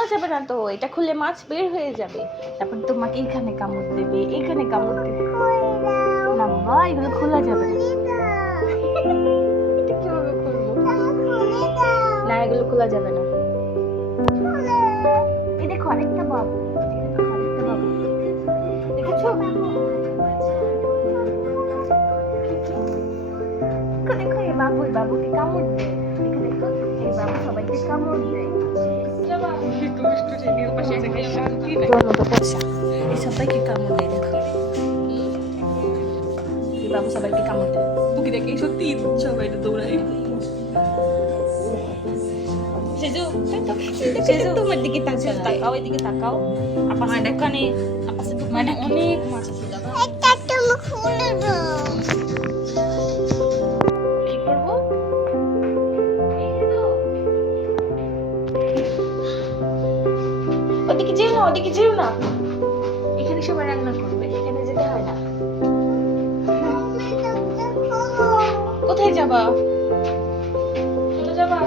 খোলা যাবে না তো, এটা খুলে মাছ বের হয়ে যাবে, তারপর তোমাকে এখানে কামড় দেবে, এখানে কামড় দেবে। না বাবা, এগুলো খোলা যাবে না। এটা কিভাবে খুলবো? না, এগুলো খোলা যাবে না। এই দেখো আরেকটা বাবু, এই দেখো আরেকটা বাবু, দেখেছো? দেখো দেখো, এই বাবু, এই বাবুকে কামড় দেয়। দেখো দেখো, এই বাবু সবাইকে কামড় দেয়। তোর মতো পয়সা, এই সবাইকে কামড় দেয়। দেখো এই বাবু সবাইকে কামড় দেয়। বুকি দেখে সত্যি সবাই তো দৌড়ায়। সেজু, সেজু তোমার দিকে তাকাও, এদিকে তাকাও। আপাসের দোকানে, আপাসের দোকানে অনেক মাছ আছে দাদা। এটা তুমি খুলে দাও। কি করবো? ওদিকে যেও না, ওদিকে যেও না, এখানে সবাই রান্না করবে, এখানে যেতে হয় না। কোথায় যাবা? চলে যাবা?